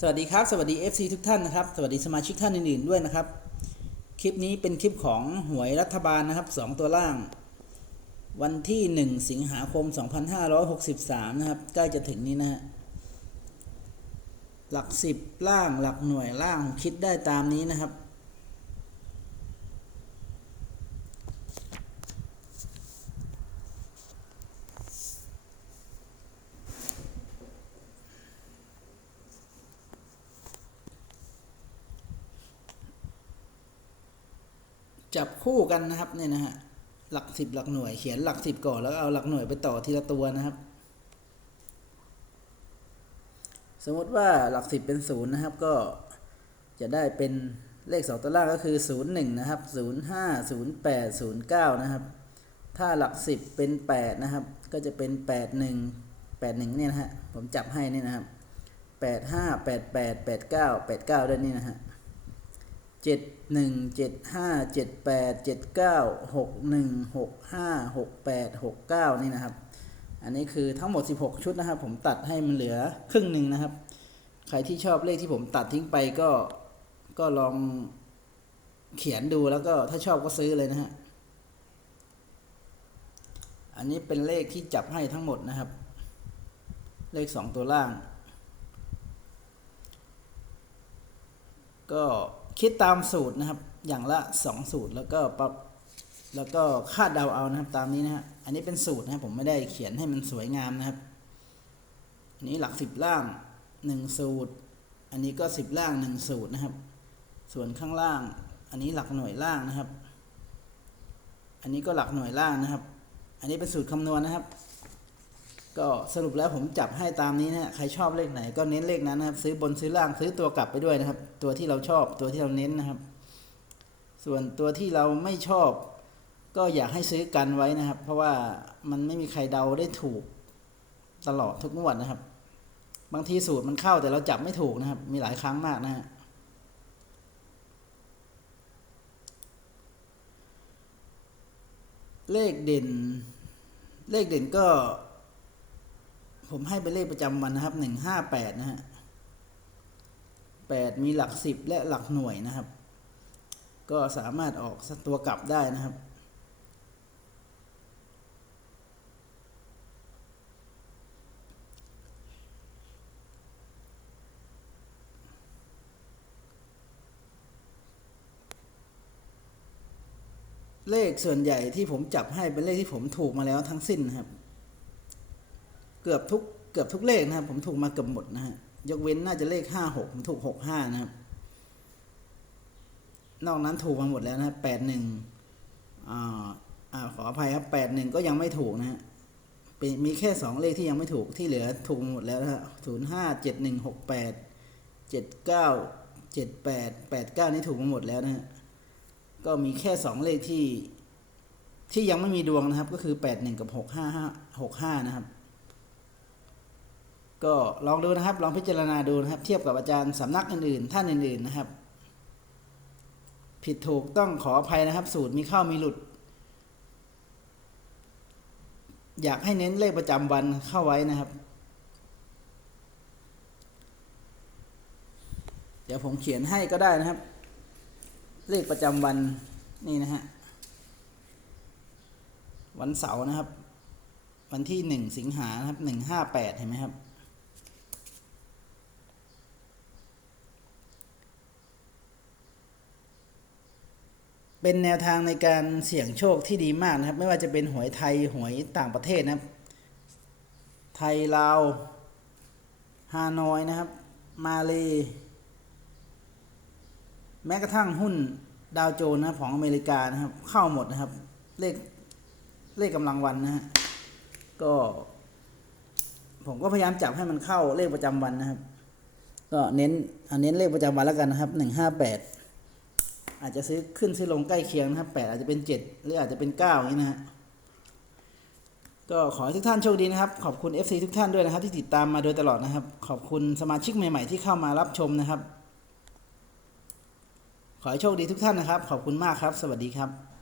สวัสดีครับสวัสดี FC ทุกท่านนะครับสวัสดีสมาชิกท่านอื่นๆด้วยนะครับ คลิปนี้เป็นคลิปของหวยรัฐบาลนะครับ 2 ตัวล่าง วันที่ 1 สิงหาคม 2563 นะครับ ใกล้จะถึงนี้นะฮะหลัก 10 ล่างหลักหน่วยล่างคิดได้ตามนี้นะครับ จับคู่กันนะครับเนี่ยนะฮะหลักสิบหลักหน่วยเขียนหลักสิบก่อนแล้วเอาหลักหน่วยไปต่อทีละตัวนะครับ สมมติว่าหลักสิบเป็นศูนย์นะครับก็จะได้เป็นเลขสองตัวล่างก็คือศูนย์หนึ่งนะครับศูนย์ห้าศูนย์แปดศูนย์เก้านะครับ ถ้าหลักสิบเป็นแปดนะครับ ก็จะเป็นแปดหนึ่งแปดหนึ่งเนี่ยนะฮะ ผมจับให้นี่นะครับแปดห้าแปดแปดแปดเก้าแปดเก้าด้วยนี่นะฮะ เจ็ดหนึ่งเจ็ดห้าเจ็ดแปดเจ็ดเก้าหกหนึ่งหกห้าหกแปดหกเก้านี่นะครับ อันนี้คือทั้งหมด 16 ชุดนะครับ ผมตัดให้มันเหลือครึ่งหนึ่งนะครับ ใครที่ชอบเลขที่ผมตัดทิ้งไปก็ก็ลองเขียนดูแล้วก็ถ้าชอบก็ซื้อเลยนะฮะ อันนี้เป็นเลขที่จับให้ทั้งหมดนะครับ เลขสองตัวล่าง ก็ คิดตามสูตรนะครับ อย่างละสองสูตรแล้วก็ปรับแล้วก็คาดเดาเอานะครับตามนี้นะฮะอันนี้เป็นสูตรนะครับผมไม่ได้เขียนให้มันสวยงามนะครับ อันนี้หลักสิบล่างหนึ่งสูตร อันนี้ก็สิบล่างหนึ่งสูตรนะครับ ส่วนข้างล่าง อันนี้หลักหน่วยล่างนะครับ อันนี้ก็หลักหน่วยล่างนะครับ อันนี้เป็นสูตรคำนวณนะครับ ก็สรุปแล้วผมจับให้ตามนี้นะใครชอบเลขไหนก็เน้นเลขนั้นนะครับ ซื้อบนซื้อล่างซื้อตัวกลับไปด้วยนะครับ ตัวที่เราชอบตัวที่เราเน้นนะครับ ส่วนตัวที่เราไม่ชอบ ก็อยากให้ซื้อกันไว้นะครับ เพราะว่ามันไม่มีใครเดาได้ถูกตลอดทุกงวดนะครับ บางทีสูตรมันเข้าแต่เราจับไม่ถูกนะครับ มีหลายครั้งมากนะฮะเลขเด่น เลขเด่นก็ ผมให้เป็นเลขประจำวันนะครับหนึ่งห้าแปดนะฮะแปดมีหลักสิบและหลักหน่วยนะครับ ก็สามารถออกตัวกลับได้นะครับเลขส่วนใหญ่ที่ผมจับให้เป็นเลขที่ผมถูกมาแล้วทั้งสิ้นนะครับ เกือบทุกเกือบทุกเลขนะครับผมถูกมาเกือบหมดนะฮะยกเว้นน่าจะเลขห้าหกผมถูกหกห้านะครับ นอกนั้นถูกมาหมดแล้วนะแปดหนึ่งอ่าอ่าขออภัยครับแปดหนึ่งก็ยังไม่ถูกนะฮะมีแค่สองเลขที่ยังไม่ถูกที่เหลือถูกหมดแล้วนะฮะศูนย์ห้าเจ็ดหนึ่งหกแปดเจ็ดเก้าเจ็ดแปดแปดเก้านี่ถูกมาหมดแล้วนะฮะก็มีแค่สองเลขที่ที่ยังไม่มีดวงนะครับ ก็คือแปดหนึ่งกับหกห้าห้าหกห้านะครับ ก็ลองดูนะครับ ลองพิจารณาดูนะครับ เทียบกับอาจารย์สำนักอื่นๆ ท่านอื่นๆนะครับ ผิดถูกต้องขออภัยนะครับ สูตรมีเข้ามีหลุด อยากให้เน้นเลขประจำวันเข้าไว้นะครับ เดี๋ยวผมเขียนให้ก็ได้นะครับ เลขประจำวันนี่นะฮะวันเสาร์นะครับ วันที่หนึ่งสิงหาครับหนึ่งห้าแปดเห็นไหมครับ เป็นแนวทางในการเสี่ยงโชคที่ดีมากนะครับ ไม่ว่าจะเป็นหวยไทยหวยต่างประเทศนะครับ ไทยลาวฮานอยนะครับ มาเลแม้กระทั่งหุ้นดาวโจนส์นะของอเมริกานะครับ เข้าหมดนะครับ เลขเลขกำลังวันนะฮะก็ ผมก็พยายามจับให้มันเข้าเลขประจำวันนะครับ ก็เน้นอันเน้นเลขประจำวันแล้วกันนะครับหนึ่งห้าแปด อาจจะซื้อขึ้นซื้อลงใกล้เคียงนะครับแปดอาจจะเป็นเจ็ดหรืออาจจะเป็นเก้าอย่างนี้นะฮะก็ขอให้ทุกท่านโชคดีนะครับ ขอบคุณ FC ทุกท่านด้วยนะครับ ที่ติดตามมาโดยตลอดนะครับ ขอบคุณสมาชิกใหม่ ๆ ที่เข้ามารับชมนะครับ ขอให้โชคดีทุกท่านนะครับ ขอบคุณมากครับ สวัสดีครับ